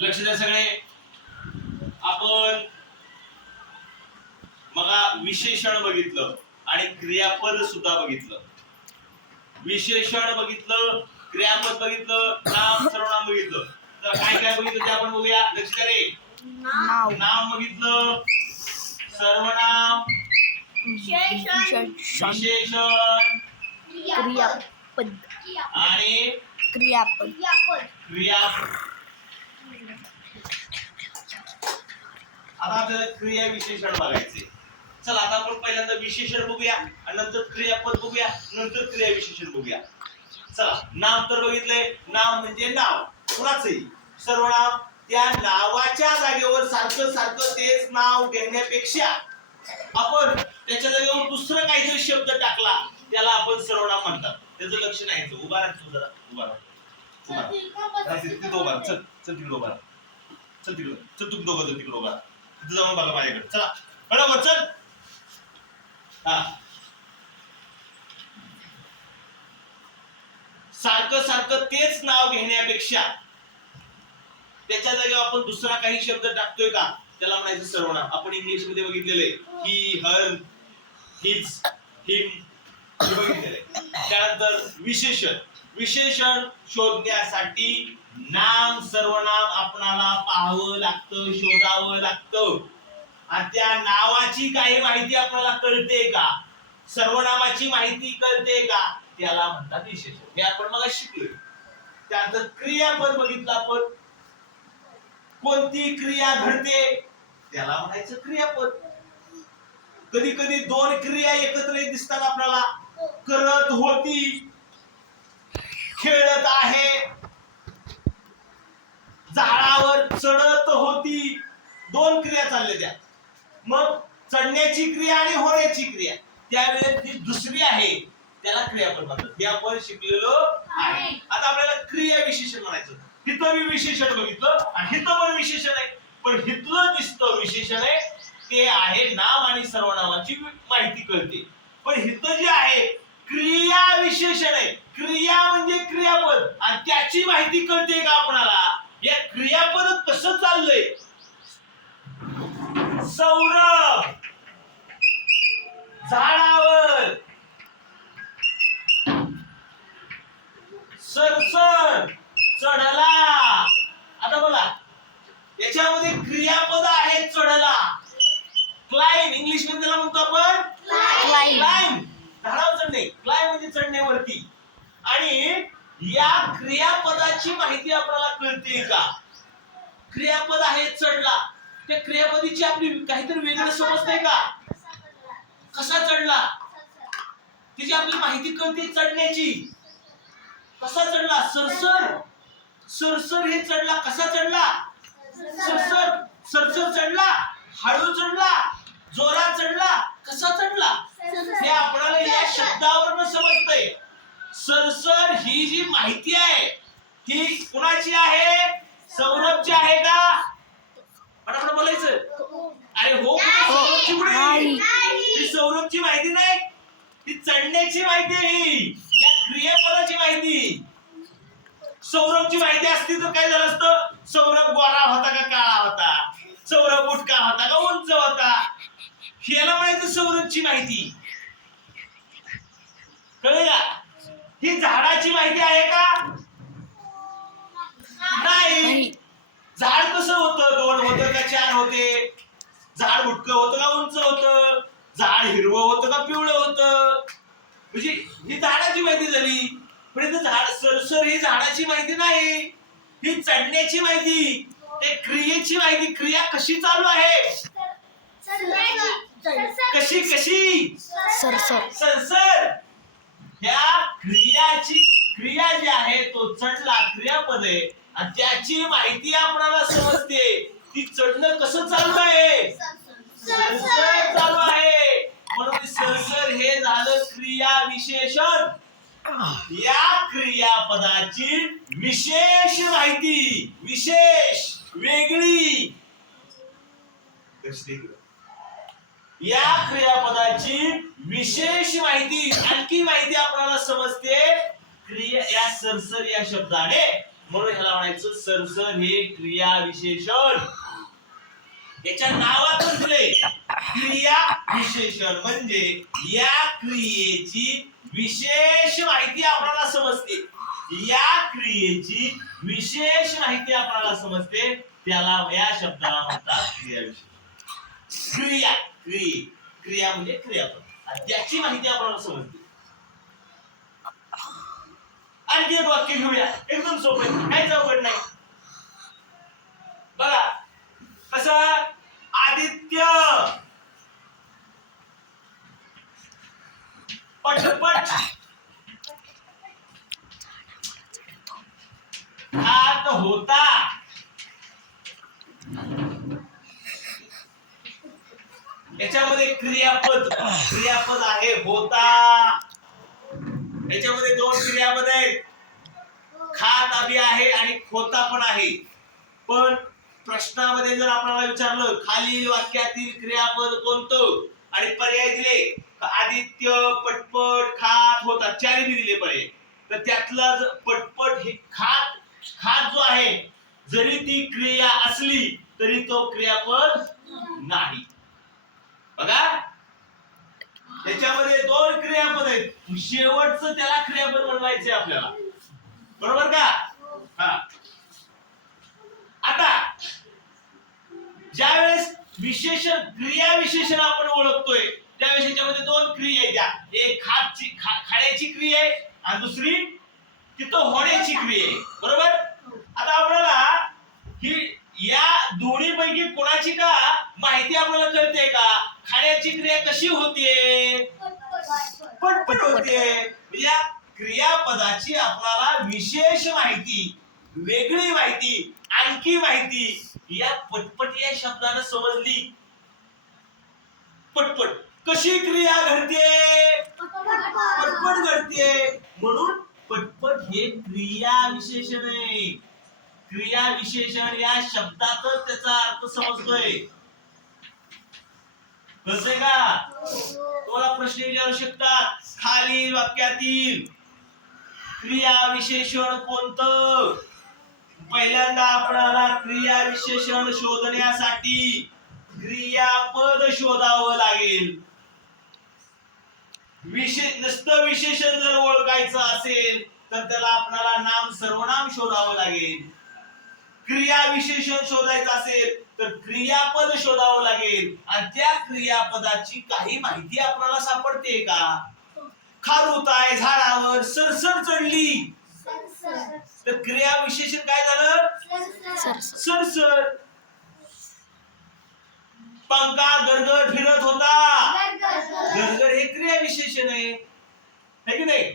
लक्ष द्या सगळे. आपण मगा विशेषण बघितलं आणि क्रियापद सुद्धा बघितलं. विशेषण बघितलं, क्रियापद बघितलं, नाम सर्वनाम बघितलं. तर काय काय बघितलं ते आपण बघूया. लक्ष द्या रे. नाम बघितलं, सर्वनाम, विशेषण, क्रियापद आणि क्रियापद क्रियापद. आता आपल्याला क्रिया विशेषण बघायचे. चला आता आपण पहिल्यांदा विशेषण बघूया आणि नंतर क्रियापद बघूया, नंतर क्रिया विशेषण बघूया. चला नाम तर बघितलंय. नाम म्हणजे नाव कुणाचंही. सर्वनाम त्या नावाच्या जागेवर सारखं सारखं तेच नाव घेण्यापेक्षा आपण त्याच्या जागेवर दुसरं काहीतरी शब्द टाकला त्याला आपण सर्वनाम म्हणतात. त्याचं लक्ष नाही. उभा राहा तू जरा. उभा राहा. तिथं उभा. चल चल तिकडे उभा राहा. चल तिकडे. चल तुम्ही दोघं तिकडे उभा राहा. तिथं जाऊन बघा माझ्याकडे. चला बरोबर. चल. हा सारखं सारखं तेच नाव घेण्यापेक्षा त्याच्या जागेवर आपण दुसरा काही शब्द टाकतोय का त्याला म्हणायचं सर्वनाम. आपण इंग्लिश मध्ये बघितलेले ही, हर, हिज, हिम बघितलेले. त्यानंतर विशेषण. विशेषण शोधण्यासाठी नाम सर्वनाम आपणाला पाहावं लागतं, शोधावं लागतं. आणि त्या नावाची काही माहिती आपल्याला कळते का, सर्वनामाची माहिती कळते का, त्याला म्हणतात विशेषण. हे आपण मला शिकलोय. त्यानंतर क्रियापद बघितलं आपण. कोणती क्रिया घडते त्याला म्हणायचं क्रियापद. कधी कधी दोन क्रिया एकत्र दिसतात आपल्याला. करत होती, खेळत आहे, झाडावर चढत होती. दोन क्रिया चालल्या त्या. मग चढण्याची क्रिया आणि होण्याची क्रिया त्यावेळेस जी दुसरी आहे त्याला क्रियापद म्हणतात. हे आपण शिकलेलो आहे. आता आपल्याला क्रिया विशेषण म्हणायचं. हिथं मी विशेषण बघितलं आणि हिथं पण विशेषण आहे. पण हिथलं दिसतं विशेषण आहे ते आहे नाम आणि सर्वनामाची माहिती कळते. पण हिथं जे आहे क्रिया विशेषण आहे. क्रिया म्हणजे क्रियापद आणि त्याची माहिती कळते का आपणाला. या क्रियापद कसं चाललंय. सौरभ झाडावर, सरसर चढला. आता बघा याच्यामध्ये क्रियापद आहे चढला. क्लाइम इंग्लिश मध्ये त्याला म्हणतो आपण क्लाइम. झाडावर चढणे. क्लाइम म्हणजे चढण्यावरती. आणि या क्रियापदाची माहिती आपल्याला कळते का. क्रियापद आहे चढला. त्या क्रियापदीची आपली काहीतरी वेगळं समजते का. कसा चढला तिची आपली माहिती कळते. चढण्याची. कसा चढला. सरसर. सरसर हे चढला. कसा चढला. सरसर. सरसर चढला. हळू चढला. जोरात चढला. कसा चढला. हे आपल्याला या शब्दावरून समजतंय. सरसर ही जी माहिती आहे ही कुणाची आहे. सौरभची आहे का. पटापट बोलायचं. अरे हो सौरभची ही सौरभची माहिती नाही. ती चढण्याची माहिती आहे. या क्रियापदाची माहिती. सौरभची माहिती असती तर काय झालं असतं. सौरभ गोरा होता का काळा होता. सौरभ बुटका होता का उंच होता. ह्याला म्हणायचं सौरभची माहिती. कळलं का. ही झाडाची माहिती आहे का नाही. झाड कसं होतं. दोन होतं का चार होते. झाड बुटकं होतं का उंच होतं. झाड हिरवं होतं का पिवळं होतं. म्हणजे ही झाडाची माहिती झाली. पण इथं झाड सरसर ही झाडाची माहिती नाही. ही चढण्याची माहिती. ते क्रियेची माहिती. क्रिया कशी चालू आहे. कशी कशी सरसर. सरसर. ह्या क्रियाची क्रिया जी आहे तो चढला क्रियापद आहे आणि त्याची माहिती आपल्याला समजते. ती चढणं कसं चालू आहे. सरसर चालू आहे. म्हणून सरसर हे झालं क्रिया विशेषण. या क्रियापदाची विशेष माहिती. विशेष वेगळी. या क्रियापदाची विशेष माहिती आणखी माहिती आपल्याला समजते क्रिया या सरसर या शब्दाने. म्हणून ह्याला म्हणायचं सरसर हे क्रिया विशेषण. याच्या नावातच दिले क्रिया विशेषण, म्हणजे या क्रियेची विशेष माहिती आपल्याला समजते. या क्रियेची विशेष माहिती आपल्याला समजते, त्याला या शब्दाला म्हणतात क्रिया विशेषण. क्रिया म्हणजे क्रियापद, त्याची माहिती आपल्याला समजते. आणखी एक वाक्य घेऊया, एकदम सोपं आहे, काहीच अवघड नाही. बघा कसं, आदित्य पटपट खात होता. याच्यामध्ये क्रियापद आहे होता. याच्यामध्ये दोन क्रियापद आहेत, खात अभी आहे आणि खोता पण आहे. पण प्रश्नामध्ये जर आपल्याला विचारलं खालील वाक्यातील क्रियापद कोणतं आणि पर्याय दिले, आदित्य पटपट खात होता, चारही दिले पर्याय, तर त्यातला पटपट हे खात जो आहे, जरी ती क्रिया असली तरी तो क्रियापद नाही. बघा त्याच्यामध्ये दोन क्रियापद आहेत, शेवटचं त्याला क्रियापद बनवायचे आपल्याला, बरोबर का? हा. आता ज्यावेळेस क्रिया विशेषण आपण ओळखतोय, त्यावेळेस याच्यामध्ये दोन क्रिया आहेत. एक खाण्याची क्रिया आहे आणि दुसरी तिथं होण्याची क्रिया आहे, बरोबर? आता आपल्याला ही या दोन्ही पैकी कोणाची का माहिती आपल्याला कळते का? खाण्याची क्रिया कशी होते? पटपट होते. या क्रियापदाची आपल्याला विशेष माहिती, वेगळी माहिती, आणखी माहिती या पटपट या शब्दाने समजली. पटपट कशी क्रिया घडते? पटपट घडते, म्हणून पटपट हे क्रिया विशेषण आहे. क्रिया विशेषण या शब्दातच त्याचा अर्थ समजतोय. कळतंय का? तुम्हाला प्रश्न विचारू शकतात, खालील वाक्यातील क्रिया विशेषण कोणतं? पहिल्यांदा आपल्याला क्रिया विशेषण शोधण्यासाठी क्रियापद शोधावं लागेल. नुसतं विशेषण जर ओळखायचं असेल तर त्याला आपल्याला नाम सर्वनाम शोधावं लागेल. क्रिया विशेषण शोधायचं असेल तर क्रियापद शोधावं लागेल, आणि त्या क्रियापदाची काही माहिती आपल्याला सापडते का? खारुताई आहे झाडावर, सरसर चढली, तर क्रिया विशेषण काय झालं? सरसर. पंखा गरगट फिरत होता, गरगट हे क्रिया विशेषण आहे, है की नाही?